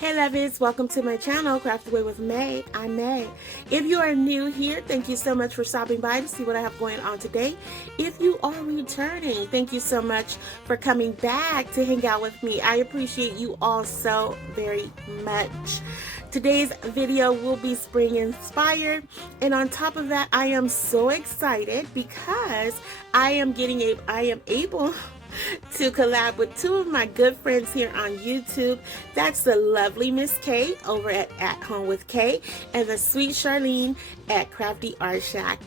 Hey lovies, welcome to my channel, Crafty Way with May. I'm May. If you are new here, thank you so much for stopping by to see what I have going on today. If you are returning, thank you so much for coming back to hang out with me. I appreciate you all so very much. Today's video will be spring inspired, and on top of that, I am so excited because I am able to collab with two of my good friends here on YouTube. That's the lovely Miss K over at Home with K and the sweet Charlene at Crafty Art Shack.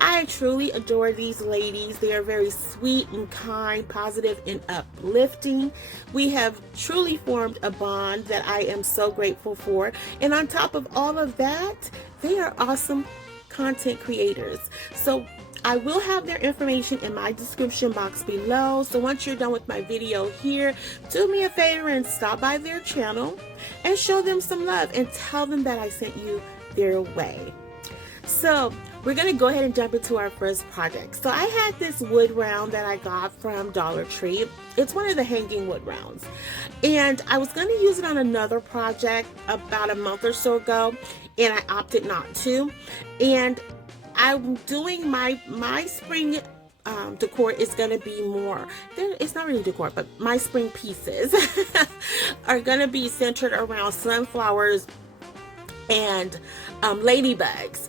I truly adore these ladies. They are very sweet and kind, positive and uplifting. We have truly formed a bond that I am so grateful for. And on top of all of that, they are awesome content creators. So I will have their information in my description box below. So once you're done with my video here, do me a favor and stop by their channel and show them some love and tell them that I sent you their way. So we're going to go ahead and jump into our first project. So I had this wood round that I got from Dollar Tree. It's one of the hanging wood rounds. And I was going to use it on another project about a month or so ago, and I opted not to. And I'm doing my spring decor is going to be more, it's not really decor, but my spring pieces are going to be centered around sunflowers and ladybugs.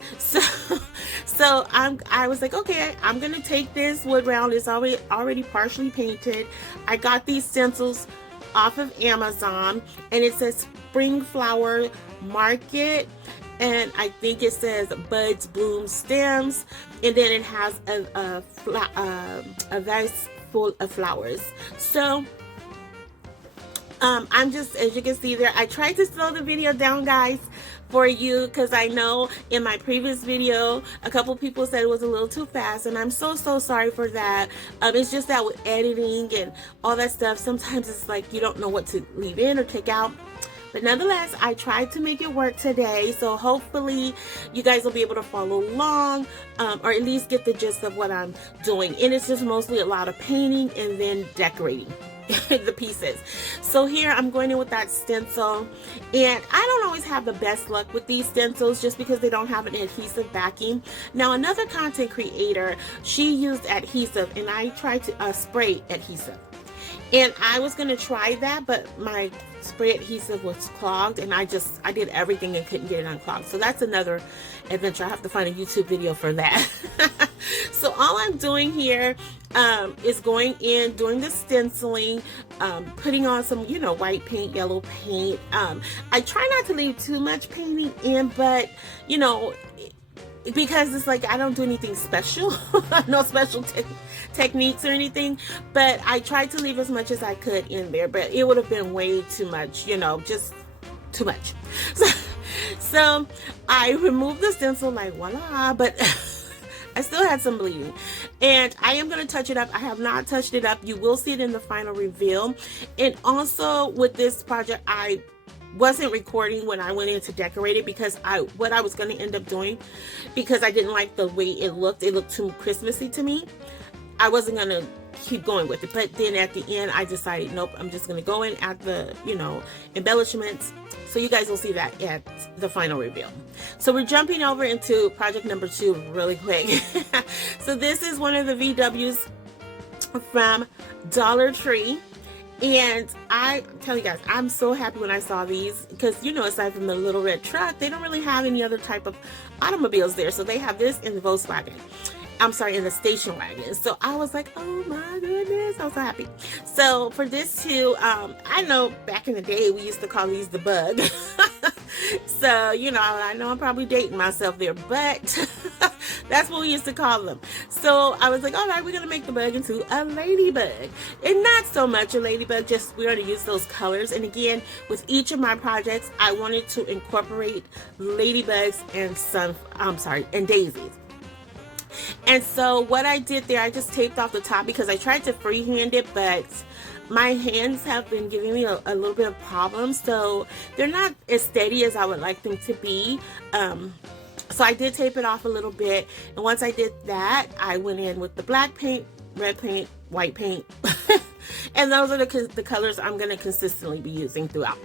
So I was like, okay, I'm going to take this wood round. It's already partially painted. I got these stencils off of Amazon, and it says Spring Flower Market. And I think it says buds, bloom, stems, and then it has a vase full of flowers. So I'm just, as you can see there, I tried to slow the video down, guys, for you, because I know in my previous video a couple people said it was a little too fast, and I'm so sorry for that. It's just that with editing and all that stuff, sometimes it's like you don't know what to leave in or take out. But nonetheless, I tried to make it work today, so hopefully you guys will be able to follow along, or at least get the gist of what I'm doing. And it's just mostly a lot of painting and then decorating the pieces. So here I'm going in with that stencil, and I don't always have the best luck with these stencils just because they don't have an adhesive backing. Now another content creator, she used adhesive, and I tried to spray adhesive. And I was going to try that, but my spray adhesive was clogged, and I did everything and couldn't get it unclogged. So that's another adventure. I have to find a YouTube video for that. So all I'm doing here is going in, doing the stenciling, putting on some, white paint, yellow paint. I try not to leave too much painting in, but, because it's like I don't do anything special, no special techniques or anything, but I tried to leave as much as I could in there, but it would have been way too much, just too much. So I removed the stencil like voila, but I still had some bleeding, and I am going to touch it up. I have not touched it up. You will see it in the final reveal. And also with this project, I wasn't recording when I went in to decorate it because what I was going to end up doing, because I didn't like the way it looked too Christmassy to me, I wasn't going to keep going with it. But then at the end I decided, nope, I'm just going to go in at the embellishments. So you guys will see that at the final reveal. So we're jumping over into project number 2 really quick. So this is one of the VWs from Dollar Tree. And I tell you guys, I'm so happy when I saw these because, aside from the little red truck, they don't really have any other type of automobiles there. So they have this in the Volkswagen. I'm sorry, in the station wagon. So I was like, oh my goodness, I was so happy. So for this too, I know back in the day, we used to call these the bug. So, I know I'm probably dating myself there, but that's what we used to call them. So I was like, all right, we're going to make the bug into a ladybug. And not so much a ladybug, just we're going to use those colors. And again, with each of my projects, I wanted to incorporate ladybugs and daisies. And so what I did there, I just taped off the top because I tried to freehand it, but my hands have been giving me a little bit of problems, so they're not as steady as I would like them to be. So I did tape it off a little bit, and once I did that, I went in with the black paint, red paint, white paint, And those are the colors I'm going to consistently be using throughout.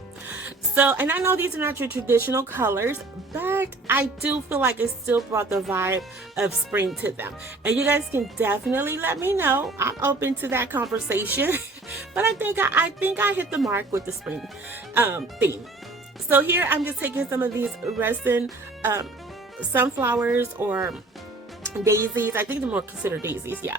So, and I know these are not your traditional colors, but I do feel like it still brought the vibe of spring to them. And you guys can definitely let me know. I'm open to that conversation. But I think I hit the mark with the spring theme. So here I'm just taking some of these resin sunflowers or daisies. I think they're more considered daisies, yeah.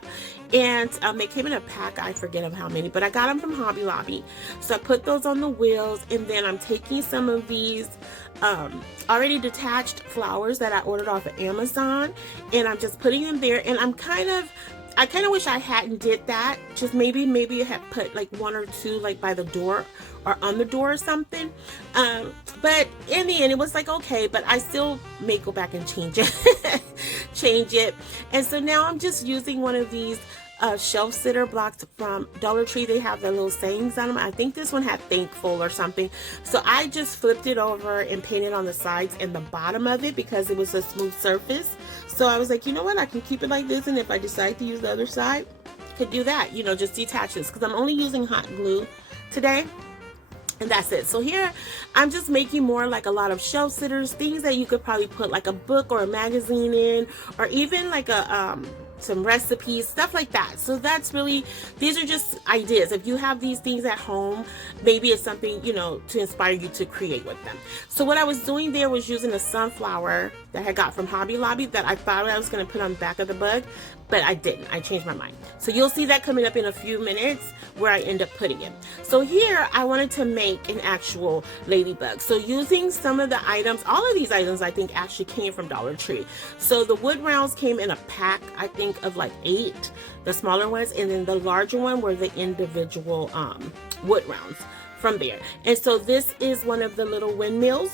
And they came in a pack, I forget of how many, but I got them from Hobby Lobby. So I put those on the wheels, and then I'm taking some of these already detached flowers that I ordered off of Amazon, and I'm just putting them there. And I kind of wish I hadn't did that. Just maybe I had put like one or two like by the door or on the door or something. But in the end, it was like, okay, but I still may go back and change it. And so now I'm just using one of these shelf sitter blocks from Dollar Tree. They have the little sayings on them. I think this one had thankful or something. So I just flipped it over and painted on the sides and the bottom of it because it was a smooth surface. So I was like, you know what, I can keep it like this, and if I decide to use the other side, could do that, you know, just detach this, because I'm only using hot glue today. And that's it. So here I'm just making more like a lot of shelf sitters, things that you could probably put like a book or a magazine in, or even like a some recipes, stuff like that. So that's really, these are just ideas. If you have these things at home, maybe it's something, you know, to inspire you to create with them. So what I was doing there was using a sunflower that I got from Hobby Lobby that I thought I was going to put on the back of the bug, but I didn't. I changed my mind. So you'll see that coming up in a few minutes where I end up putting it. So here I wanted to make an actual ladybug. So using some of the items, all of these items I think actually came from Dollar Tree. So the wood rounds came in a pack, I think of like 8, the smaller ones, and then the larger one were the individual wood rounds from there. And so this is one of the little windmills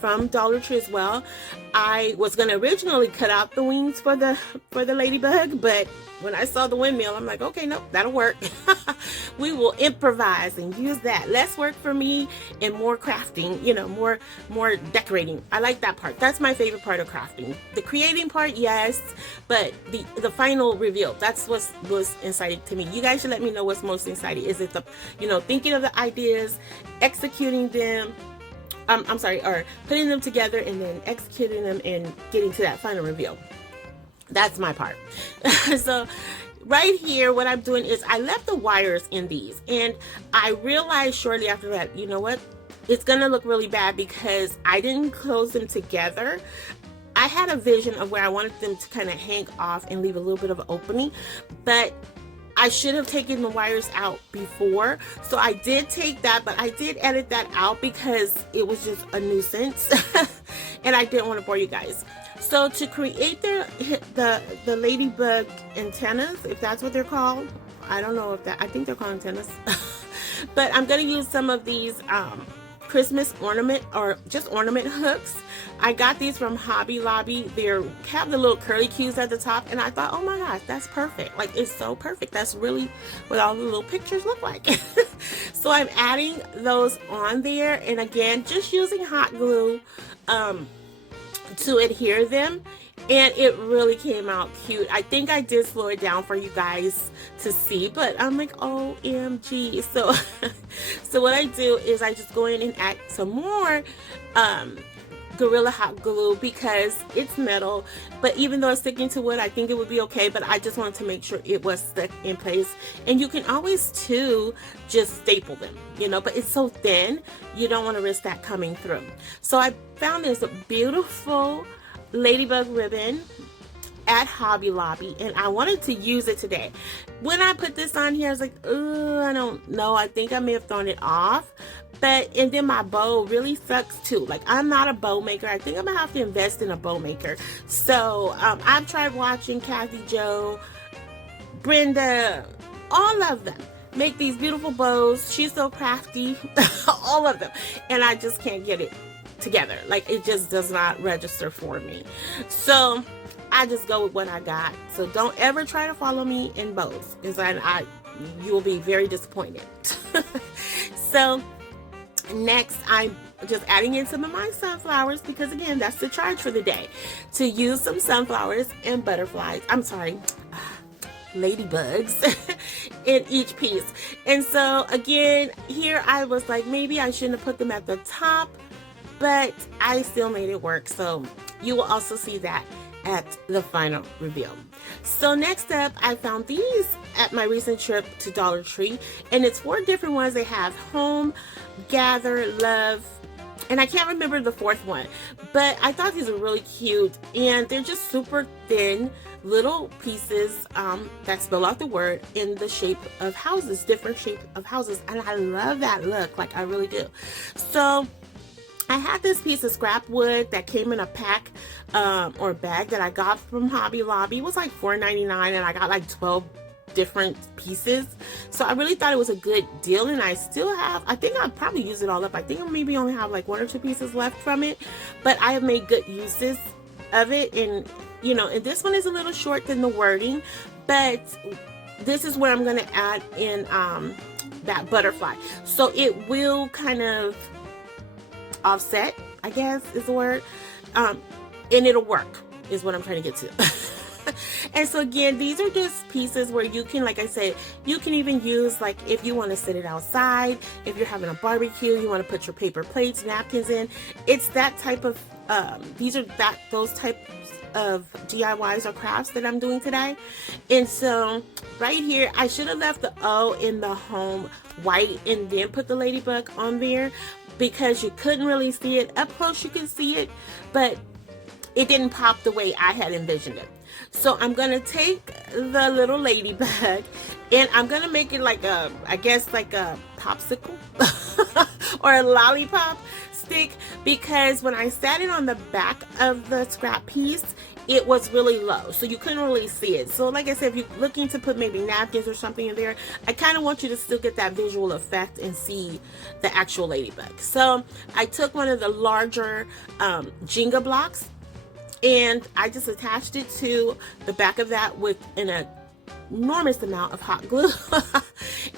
from Dollar Tree as well. I was going to originally cut out the wings for the ladybug, but when I saw the windmill, I'm like, okay, nope, that'll work. We will improvise and use that. Less work for me and more crafting, you know, more decorating. I like that part. That's my favorite part of crafting. The creating part, yes, but the final reveal, that's what was exciting to me. You guys should let me know what's most exciting. Is it the, you know, thinking of the ideas, executing them, or putting them together and then executing them and getting to that final reveal. That's my part. So right here, what I'm doing is I left the wires in these, and I realized shortly after that, you know what? It's gonna look really bad because I didn't close them together. I had a vision of where I wanted them to kind of hang off and leave a little bit of an opening, but I should have taken the wires out before. So I did take that, but I did edit that out because it was just a nuisance and I didn't want to bore you guys. So to create the ladybug antennas, if that's what they're called, I don't know if that, I think they're called antennas. But I'm going to use some of these Christmas ornament or just ornament hooks. I got these from Hobby Lobby. They have the little curly cues at the top, and I thought, oh my gosh, that's perfect. Like, it's so perfect. That's really what all the little pictures look like. So I'm adding those on there, and again, just using hot glue to adhere them, and it really came out cute. I think I did slow it down for you guys to see, but I'm like, OMG. So what I do is I just go in and add some more Gorilla Hot Glue because it's metal, but even though it's sticking to wood, I think it would be okay, but I just wanted to make sure it was stuck in place. And you can always too just staple them, you know, but it's so thin, you don't want to risk that coming through. So I found this beautiful ladybug ribbon at Hobby Lobby, and I wanted to use it today. When I put this on here, I was like, oh, I don't know, I think I may have thrown it off. And then my bow really sucks too. Like, I'm not a bow maker. I think I'm gonna have to invest in a bow maker. So I've tried watching Kathy Jo, Brenda, all of them make these beautiful bows. She's so crafty, all of them, and I just can't get it together. Like, it just does not register for me. So I just go with what I got. So don't ever try to follow me in bows, because you will be very disappointed. So next, I'm just adding in some of my sunflowers because, again, that's the charge for the day. To use some sunflowers and butterflies. I'm sorry, ladybugs. in each piece. And so again, here I was like, maybe I shouldn't have put them at the top, but I still made it work. So you will also see that at the final reveal. So next up, I found these at my recent trip to Dollar Tree, and it's 4 different ones. They have home, gather, love, and I can't remember the 4th one, but I thought these were really cute, and they're just super thin little pieces that spell out the word in the shape of houses, different shapes of houses, and I love that look, like I really do. So I had this piece of scrap wood that came in a pack or bag that I got from Hobby Lobby. It was like $4.99, and I got like 12 different pieces. So I really thought it was a good deal, and I still have, I think I'll probably use it all up. I think I maybe only have like 1 or 2 pieces left from it, but I have made good uses of it. And you know, and this one is a little short than the wording, but this is where I'm going to add in that butterfly. So it will kind of offset, I guess is the word, and it'll work is what I'm trying to get to. And so again, these are just pieces where you can, like I said, you can even use, like if you want to sit it outside, if you're having a barbecue, you want to put your paper plates, napkins in. It's that type of those types of DIYs or crafts that I'm doing today. And so right here, I should have left the O in the home white and then put the ladybug on there, because you couldn't really see it. Up close you can see it, but it didn't pop the way I had envisioned it. So I'm gonna take the little ladybug and I'm gonna make it like a, I guess like a popsicle or a lollipop stick, because when I sat it on the back of the scrap piece, it was really low, so you couldn't really see it. So like I said, if you're looking to put maybe napkins or something in there, I kind of want you to still get that visual effect and see the actual ladybug. So I took one of the larger Jenga blocks, and I just attached it to the back of that with an enormous amount of hot glue.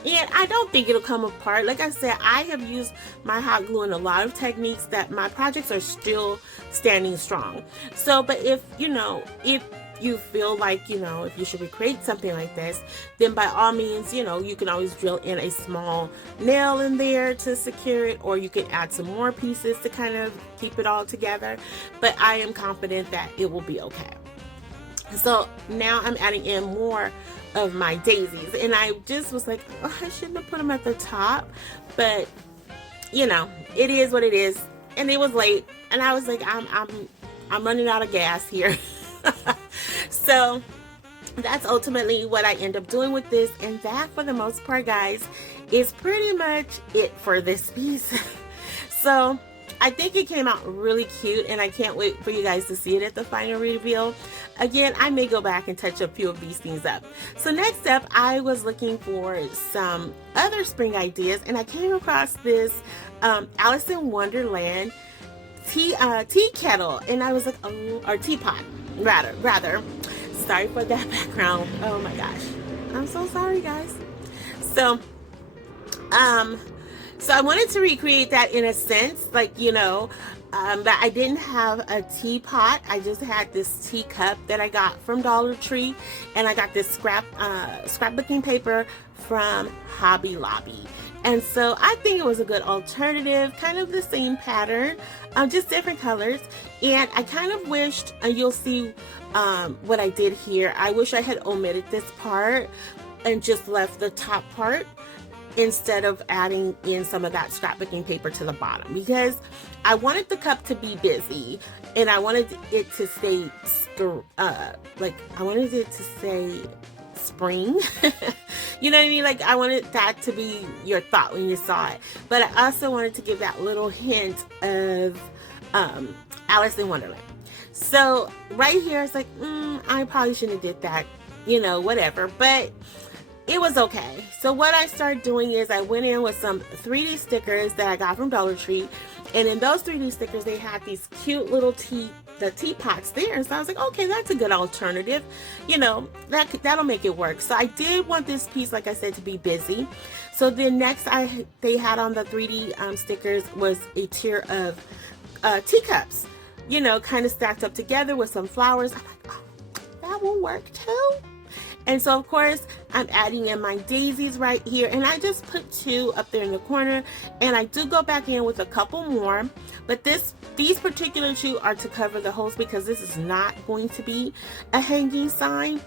And I don't think it'll come apart. Like I said, I have used my hot glue in a lot of techniques that my projects are still standing strong. So, but if you feel like, if you should recreate something like this, then by all means, you can always drill in a small nail in there to secure it, or you can add some more pieces to kind of keep it all together. But I am confident that it will be okay. So now I'm adding in more of my daisies, and I just was like, oh, I shouldn't have put them at the top, but it is what it is. And it was late, and I was like, I'm running out of gas here. So that's ultimately what I end up doing with this, and that, for the most part, guys, is pretty much it for this piece. So I think it came out really cute, and I can't wait for you guys to see it at the final reveal. Again, I may go back and touch a few of these things up. So next up, I was looking for some other spring ideas, and I came across this Alice in Wonderland tea kettle, and I was like, oh, or teapot, rather. Sorry for that background. Oh my gosh, I'm so sorry, guys. So I wanted to recreate that in a sense, like, but I didn't have a teapot. I just had this teacup that I got from Dollar Tree, and I got this scrapbooking paper from Hobby Lobby. And so I think it was a good alternative, kind of the same pattern, just different colors. And I kind of wished, you'll see what I did here. I wish I had omitted this part and just left the top part, instead of adding in some of that scrapbooking paper to the bottom, because I wanted the cup to be busy, and I wanted it to say I wanted it to say spring. You know what I mean? Like, I wanted that to be your thought when you saw it, but I also wanted to give that little hint of Alice in Wonderland. So right here, it's like, I probably shouldn't have did that, whatever, but it was okay. So what I started doing is I went in with some 3D stickers that I got from Dollar Tree, and in those 3D stickers they had these cute little teapots there. So I was like, okay, that's a good alternative. That'll make it work. So I did want this piece, like I said, to be busy. So then next they had on the 3D stickers was a tier of teacups, kind of stacked up together with some flowers. I'm like, oh, that will work too. And so of course I'm adding in my daisies right here, and I just put 2 up there in the corner, and I do go back in with a couple more, but these particular 2 are to cover the holes because this is not going to be a hanging sign.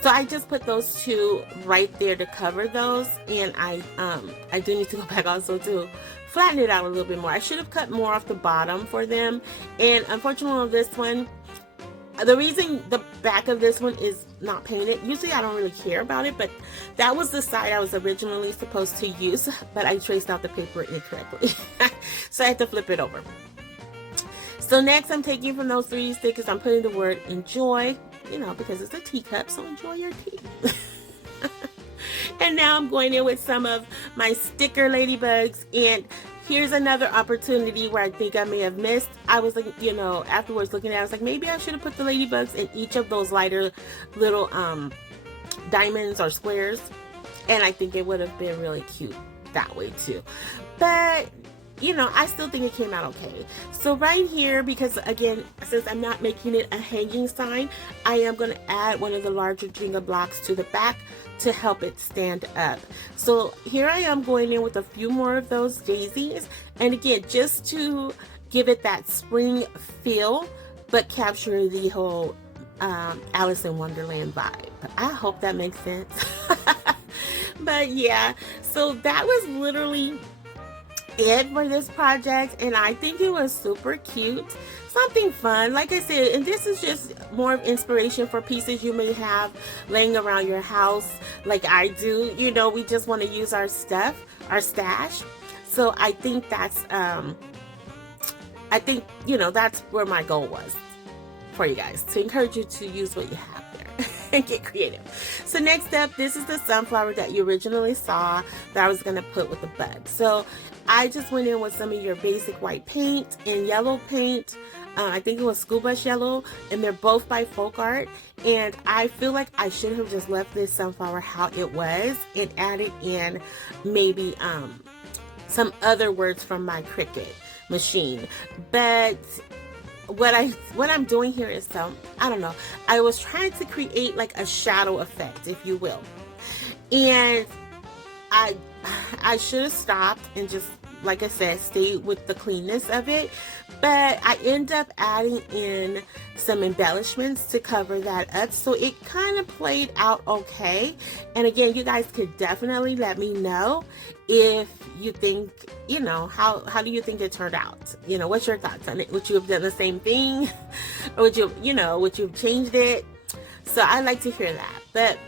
So I just put those 2 right there to cover those, and I do need to go back also to flatten it out a little bit more. I should have cut more off the bottom for them, and unfortunately on this one, the reason the back of this one is not painted, usually I don't really care about it, but that was the side I was originally supposed to use, but I traced out the paper incorrectly. So I had to flip it over. So next I'm taking from those 3D stickers, I'm putting the word enjoy, you know, because it's a teacup, so enjoy your tea. And now I'm going in with some of my sticker ladybugs, and here's another opportunity where I think I may have missed. I was like, you know, afterwards looking at it, I was like, maybe I should have put the ladybugs in each of those lighter little diamonds or squares, and I think it would have been really cute that way too. But you know, I still think it came out okay. So right here, because again, since I'm not making it a hanging sign, I am going to add one of the larger Jenga blocks to the back to help it stand up. So here I am going in with a few more of those daisies, and again, just to give it that spring feel, but capture the whole Alice in Wonderland vibe. I hope that makes sense. But yeah, so that was literally it for this project, and I think it was super cute, something fun, like I said. And this is just more of inspiration for pieces you may have laying around your house like I do. You know, we just want to use our stuff, our stash. So I think that's you know, that's where my goal was for you guys, to encourage you to use what you have there and get creative. So next up, this is the sunflower that you originally saw that I was going to put with the bud. So I just went in with some of your basic white paint and yellow paint. I think it was School Bus Yellow, and they're both by Folk Art. And I feel like I should have just left this sunflower how it was and added in maybe some other words from my Cricut machine. But what I'm doing here is I don't know, I was trying to create like a shadow effect, if you will, and I should have stopped and just, like I said, stay with the cleanness of it, but I end up adding in some embellishments to cover that up, so it kind of played out okay. And again, you guys could definitely let me know if you think, you know, how do you think it turned out? You know, what's your thoughts on it? Would you have done the same thing, or would you have changed it? So I like to hear that. But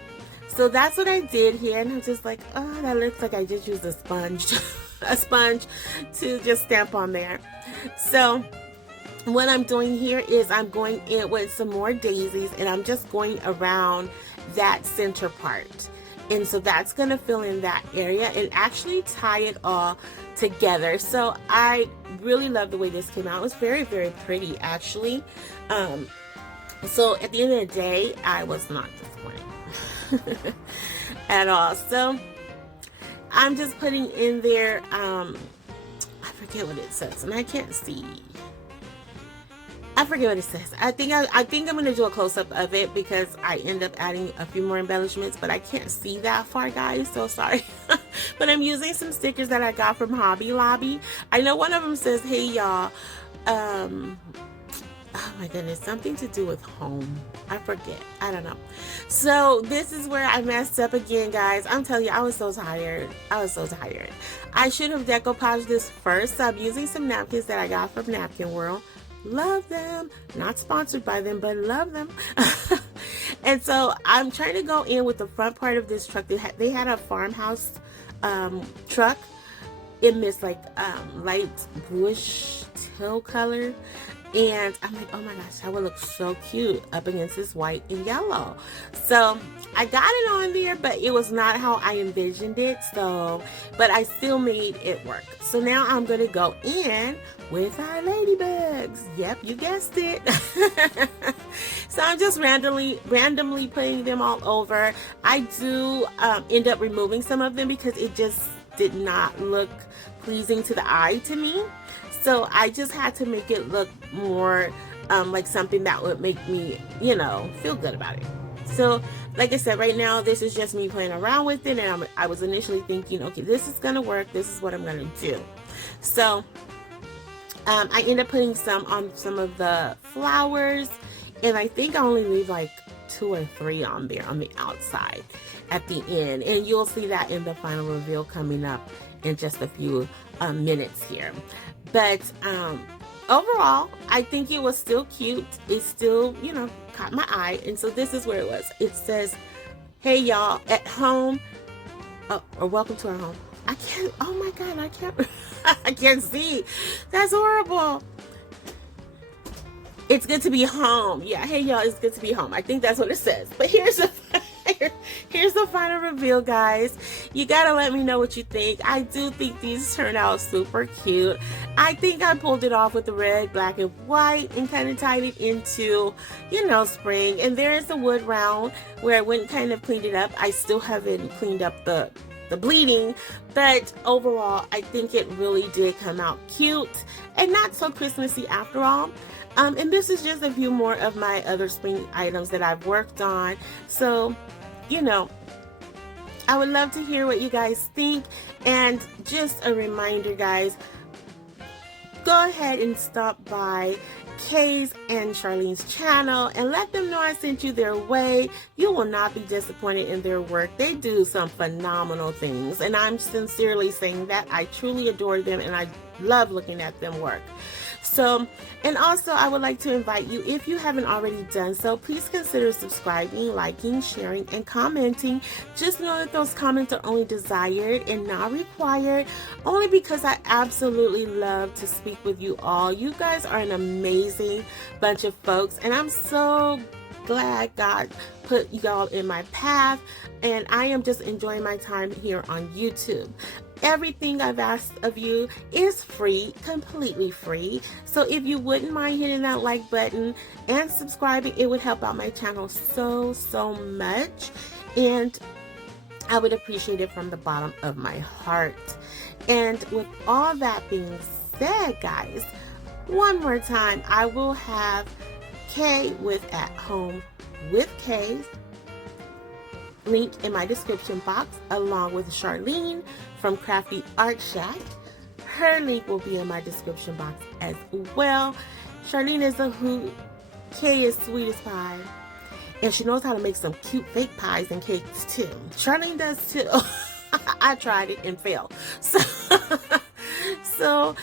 so that's what I did here, and I'm just like, oh, that looks like I just used a sponge to just stamp on there. So what I'm doing here is I'm going in with some more daisies, and I'm just going around that center part, and so that's going to fill in that area and actually tie it all together. So I really love the way this came out. It was very, very pretty, actually. So at the end of the day, I was not disappointed at all. So I'm just putting in there, I forget what it says, and I can't see. I forget what it says. I think I'm going to do a close-up of it because I end up adding a few more embellishments, but I can't see that far, guys, so sorry. But I'm using some stickers that I got from Hobby Lobby. I know one of them says, hey, y'all, oh my goodness, something to do with home. I forget. I don't know. So this is where I messed up again, guys. I'm telling you, I was so tired. I should have decoupaged this first. So I'm using some napkins that I got from Napkin World. Love them. Not sponsored by them, but love them. And so I'm trying to go in with the front part of this truck. They had a farmhouse truck in this like light bluish teal color. And I'm like, oh my gosh, that would look so cute up against this white and yellow. So I got it on there, but it was not how I envisioned it. So, but I still made it work. So now I'm going to go in with our ladybugs. Yep, you guessed it. So I'm just randomly putting them all over. I do end up removing some of them because it just did not look pleasing to the eye to me. So I just had to make it look more like something that would make me, you know, feel good about it. So like I said, right now this is just me playing around with it, and I was initially thinking, okay, this is gonna work, this is what I'm gonna do. So I end up putting some on some of the flowers, and I think I only leave like 2 or 3 on there on the outside at the end, and you'll see that in the final reveal coming up in just a few minutes here. But overall, I think it was still cute. It still, you know, caught my eye. And so this is where it was. It says, hey y'all, at home, or welcome to our home. I can't, oh my God, I can't, I can't see. That's horrible. It's good to be home. Yeah, hey y'all, it's good to be home. I think that's what it says. But here's the final reveal, guys. You gotta let me know what you think. I do think these turn out super cute. I think I pulled it off with the red, black, and white and kind of tied it into, you know, spring. And there is a wood round where I went and kind of cleaned it up. I still haven't cleaned up the bleeding, but overall I think it really did come out cute and not so Christmassy after all. And this is just a few more of my other spring items that I've worked on. So, you know, I would love to hear what you guys think. And just a reminder, guys, go ahead and stop by Kay's and Charlene's channel and let them know I sent you their way. You will not be disappointed in their work. They do some phenomenal things, and I'm sincerely saying that. I truly adore them, and I love looking at them work. So, and also I would like to invite you, if you haven't already done so, please consider subscribing, liking, sharing, and commenting. Just know that those comments are only desired and not required, only because I absolutely love to speak with you all. You guys are an amazing bunch of folks, and I'm so glad God put y'all in my path, and I am just enjoying my time here on YouTube. Everything I've asked of you is free, completely free. So if you wouldn't mind hitting that like button and subscribing, it would help out my channel so much, and I would appreciate it from the bottom of my heart. And with all that being said, guys, one more time, I will have Kay with At Home with Kay link in my description box, along with Charlene from Crafty Art Shack. Her link will be in my description box as well. Charlene is a hoot. Kay is sweet as pie, and she knows how to make some cute fake pies and cakes too. Charlene does too. I tried it and failed. So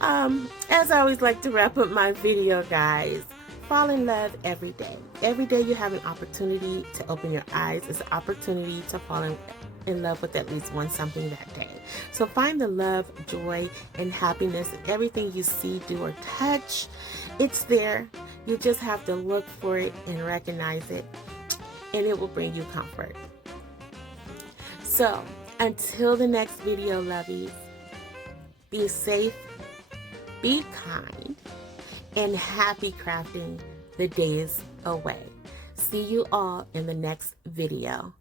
as I always like to wrap up my video, guys, fall in love every day. Every day you have an opportunity to open your eyes. It's an opportunity to fall in love with at least one something that day. So find the love, joy, and happiness in everything you see, do, or touch. It's there. You just have to look for it and recognize it, and it will bring you comfort. So until the next video, lovies, be safe, be kind, and happy crafting the days away. See you all in the next video.